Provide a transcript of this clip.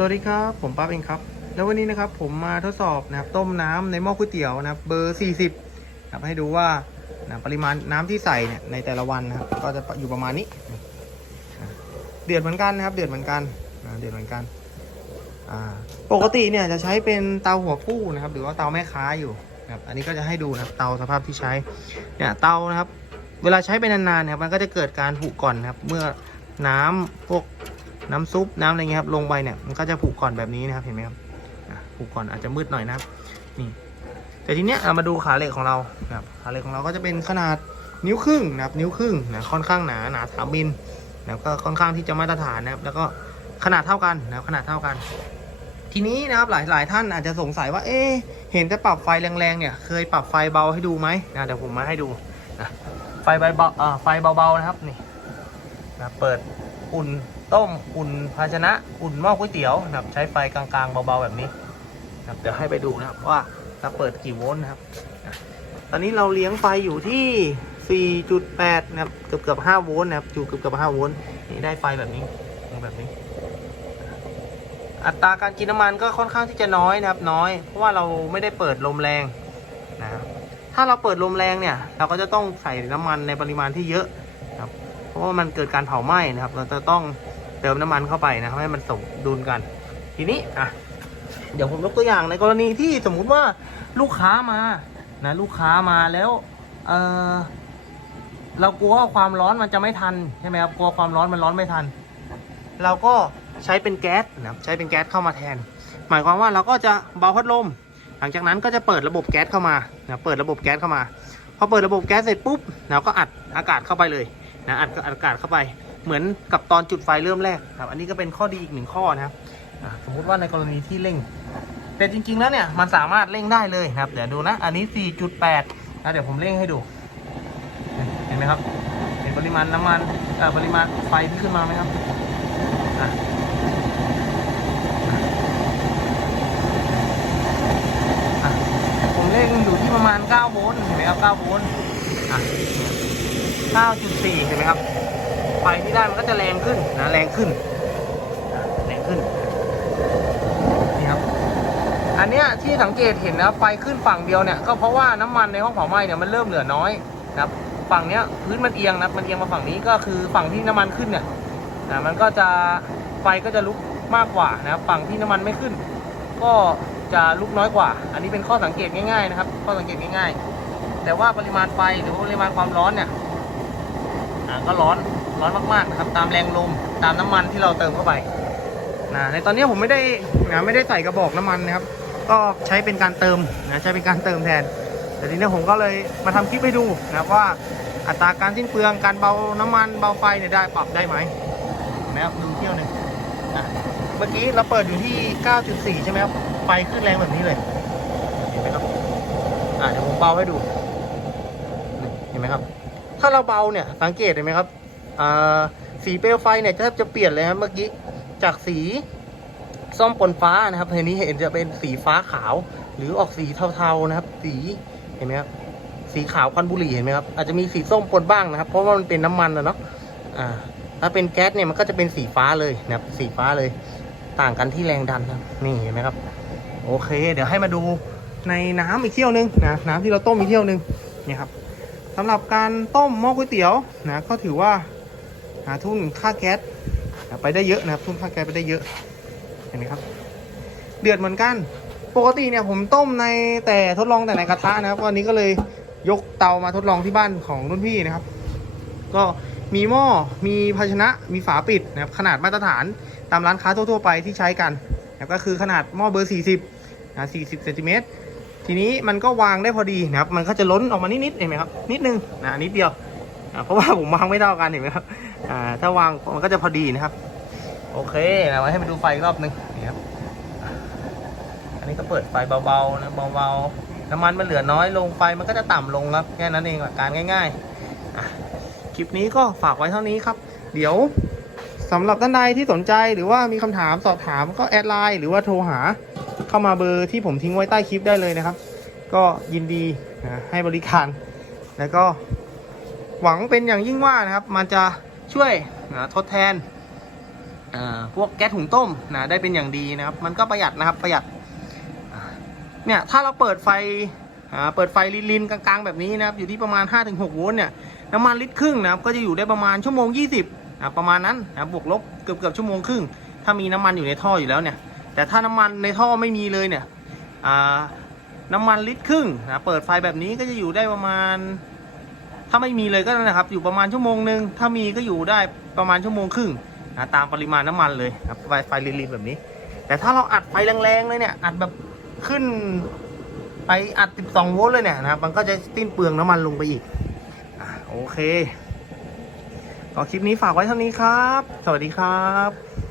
สวัสดีครับ ผมป้าเองครับ แล้ววันนี้นะครับผมมาทดสอบนะครับต้มน้ำในหม้อก๋วยเตี๋ยวนะครับเบอร์ 40นะครับให้ดูว่านะปริมาณน้ำที่ใส่เนี่ยในแต่ละวันนะครับก็จะอยู่ประมาณนี้ เดือดเหมือนกันนะครับ เดือดเหมือนกันนะเดือดเหมือนกันปกติเนี่ยจะใช้เป็นเตาหัวฟู้นะครับ หรือว่าเตาแม่ค้าอยู่นะครับอันนี้ก็จะให้ดูนะครับเตาสภาพที่ใช้เนี่ยเตานะครับ เวลาใช้ไปนานๆนะครับมันก็จะเกิดการผุก่อนนะครับ เมื่อน้ำพวก น้ำซุปน้ำอะไรเงี้ยครับลงไปเนี่ยมันก็จะผุก่อนแบบนี้นะครับเห็นไหมครับผุก่อนอาจจะมืดหน่อยนะครับนี่แต่ทีเนี้ยเรามาดูขาเหล็กของเรานะครับขาเหล็กของเราก็จะเป็นขนาดนิ้วครึ่งนะครับนิ้วครึ่งนะค่อนข้างหนาหนาสามมิลนะครับก็ค่อนข้างที่จะมาตรฐานนะครับ แล้วก็ขนาดเท่ากันนะครับขนาดเท่ากัน ทีนี้นะครับหลายหลายท่านอาจจะสงสัยว่า เอ๊เห็นแต่ปรับไฟแรงๆเนี่ย เคยปรับไฟเบาให้ดูไหมนะเดี๋ยวผมมาให้ดูนะไฟเบาไฟเบาๆนะครับนี่นะเปิด อุ่นต้มอุ่นภาชนะอุ่นหม้อก๋วยเตี๋ยวนะครับใช้ไฟกลางๆเบาๆแบบนี้นะครับเดี๋ยวให้ไปดูนะครับว่าเราเปิดกี่โวลต์นะครับ ตอนนี้เราเลี้ยงไฟอยู่ที่ 4.8 นะครับเกือบเกือบ5โวลต์นะครับอยู่เกือบเกือบ5โวลต์นี่ได้ไฟแบบนี้แบบนี้ อัตราการกินน้ำมันก็ค่อนข้างที่จะน้อยนะครับน้อย เพราะว่าเราไม่ได้เปิดลมแรงนะครับถ้าเราเปิดลมแรงเนี่ย เราก็จะต้องใส่น้ำมันในปริมาณที่เยอะ เพราะว่ามันเกิดการเผาไหม้นะครับ เราจะต้องเติมน้ำมันเข้าไปนะครับให้มันสมดุลกัน ทีนี้อะเดี๋ยวผมยกตัวอย่างในกรณีที่สมมุติว่าลูกค้ามานะลูกค้ามาแล้วเออเรากลัวว่าความร้อนมันจะไม่ทันใช่ไหมครับกลัวความร้อนมันร้อนไม่ทัน เราก็ใช้เป็นแก๊สนะครับใช้เป็นแก๊สเข้ามาแทน หมายความว่าเราก็จะเบาพัดลม หลังจากนั้นก็จะเปิดระบบแก๊สเข้ามานะเปิดระบบแก๊สเข้ามาพอเปิดระบบแก๊สเสร็จปุ๊บเราก็อัดอากาศเข้าไปเลย นะอัดอากาศเข้าไปเหมือนกับตอนจุดไฟเริ่มแรกครับอันนี้ก็เป็นข้อดีอีกหนึ่งข้อนะครับสมมุติว่าในกรณีที่เร่ง แต่จริง ๆ แล้วเนี่ยมันสามารถเร่งได้เลยครับเดี๋ยวดูนะอันนี้ 4.8นะเดี๋ยวผมเร่งให้ดู เห็นไหมครับเห็นปริมาณน้ำมันปริมาณไฟที่ขึ้นมาไหมครับผมเร่งอยู่ที่ประมาณ 9 โวลต์เห็นไหมครับ 9 โวลต์ 9.4 เห็นไหมครับ ไฟที่ได้มันก็จะแรงขึ้นนะ แรงขึ้น แรงขึ้น นี่ครับ อันเนี้ยที่สังเกตเห็นนะไฟขึ้นฝั่งเดียวเนี่ย ก็เพราะว่าน้ำมันในห้องเผาไหม้เนี่ยมันเริ่มเหลือน้อยนะครับ ฝั่งเนี้ยพื้นมันเอียงนะ มันเอียงมาฝั่งนี้ก็คือฝั่งที่น้ำมันขึ้นเนี่ยนะมันก็จะไฟก็จะลุกมากกว่านะครับ ฝั่งที่น้ำมันไม่ขึ้น ก็จะลุกน้อยกว่า อันนี้เป็นข้อสังเกตง่ายๆนะครับ ข้อสังเกตง่ายๆ แต่ว่าปริมาณไฟหรือว่าปริมาณความร้อนเนี่ย ก็ร้อนร้อนมากๆนะครับตามแรงลมตามน้ำมันที่เราเติมเข้าไปนะในตอนนี้ผมไม่ได้นะไม่ได้ใส่กระบอกน้ำมันนะครับ ก็ใช้เป็นการเติมนะใช้เป็นการเติมแทน แต่ทีนี้ผมก็เลยมาทำคลิปให้ดูนะครับว่าอัตราการสิ้นเปลืองการเบาน้ำมันเบาไฟเนี่ยได้ปรับได้ไหมเห็นะครับดูเที่ยวหนึ่งอะเมื่อกี้เราเปิดอยู่ที่ 9.4 ใช่ไหมครับไฟขึ้นแรงแบบนี้เลยเห็นไหมครับอ่าเดี๋ยวผมเบาให้ดูเห็นไหมครับ ถ้าเราเบาเนี่ยสังเกตเห็นไหมครับสีเปลวไฟเนี่ยแทบจะเปลี่ยนเลยครับเมื่อกี้จากสีส้มปนฟ้านะครับทีนี้เห็นจะเป็นสีฟ้าขาว หรือออกสีเทาๆนะครับ สีเห็นไหมครับสีขาวควันบุหรี่เห็นไหมครับอาจจะมีสีส้มปนบ้างนะครับ เพราะว่ามันเป็นน้ำมันนะเนาะอ่า ถ้าเป็นแก๊สเนี่ยมันก็จะเป็นสีฟ้าเลยนะครับ สีฟ้าเลยต่างกันที่แรงดันครับนี่เห็นไหมครับ โอเค เดี๋ยวให้มาดูในน้ำอีกเที่ยวนึงนะน้ำที่เราต้มอีกเที่ยวนึงเนี่ยครับ สำหรับการต้มหม้อก๋วยเตี๋ยวนะก็ถือว่าหาทุนค่าแก๊สไปได้เยอะนะครับ ทุนค่าแก๊สไปได้เยอะเห็นไหมครับ เดือดเหมือนกัน ปกติเนี่ยผมต้มในแต่ทดลองแต่ในกระทะนะครับวันนี้ก็เลยยกเตามาทดลองที่บ้านของรุ่นพี่นะครับ ก็มีหม้อมีภาชนะมีฝาปิดนะครับขนาดมาตรฐานตามร้านค้าทั่วๆไปที่ใช้กันนะครับก็คือขนาดหม้อเบอร์ 40นะ40เซนติเมตร ทีนี้มันก็วางได้พอดีนะครับ มันก็จะล้นออกมานิดๆเห็นไหมครับ นิดนึงนะนิดเดียวเพราะว่าผมวางไม่เท่ากันเห็นไหมครับถ้าวางมันก็จะพอดีนะครับ โอเคเรามาให้มาดูไฟอีกรอบหนึงนี่ครับอันนี้ก็เปิดไฟเบาๆนะเบาๆน้ำมันมันเหลือน้อยลงไฟมันก็จะต่ำลงครับแค่นั้นเองหลักการง่ายๆคลิปนี้ก็ฝากไว้เท่านี้ครับ เดี๋ยวสำหรับท่านใดที่สนใจหรือว่ามีคำถามสอบถามก็แอดไลน์หรือว่าโทรหา เข้ามาเบอร์ที่ผมทิ้งไว้ใต้คลิปได้เลยนะครับ ก็ยินดีนะให้บริการ แล้วก็หวังเป็นอย่างยิ่งว่านะครับ มันจะช่วยนะทดแทนพวกแก๊สหุงต้มนะได้เป็นอย่างดีนะครับ มันก็ประหยัดนะครับประหยัดเนี่ยถ้าเราเปิดไฟเปิดไฟลินๆกลางๆแบบนี้นะครับอยู่ที่ประมาณ 5-6 โวลต์เนี่ยน้ำมันลิตรครึ่งนะครับก็จะอยู่ได้ประมาณชั่วโมง 20นะประมาณนั้นนะบวกลบเกือบเกือบชั่วโมงครึ่ง ถ้ามีน้ำมันอยู่ในท่ออยู่แล้วเนี่ย แต่ถ้าน้ำมันในท่อไม่มีเลยเนี่ยน้ำมันลิตรครึ่งนะเปิดไฟแบบนี้ก็จะอยู่ได้ประมาณ ถ้าไม่มีเลยก็นะครับ อยู่ประมาณชั่วโมงหนึ่งถ้ามีก็อยู่ได้ประมาณชั่วโมงครึ่งนะตามปริมาณน้ำมันเลยนะครับไฟไฟลินๆแบบนี้ แต่ถ้าเราอัดไฟแรงๆเลยเนี่ยอัดแบบขึ้นไปอัด 12 โวลต์เลยเนี่ยนะครับมันก็จะสิ้นเปลืองน้ำมันลงไปอีกอโอเคก็คลิปนี้ฝากไว้เท่านี้ครับ สวัสดีครับ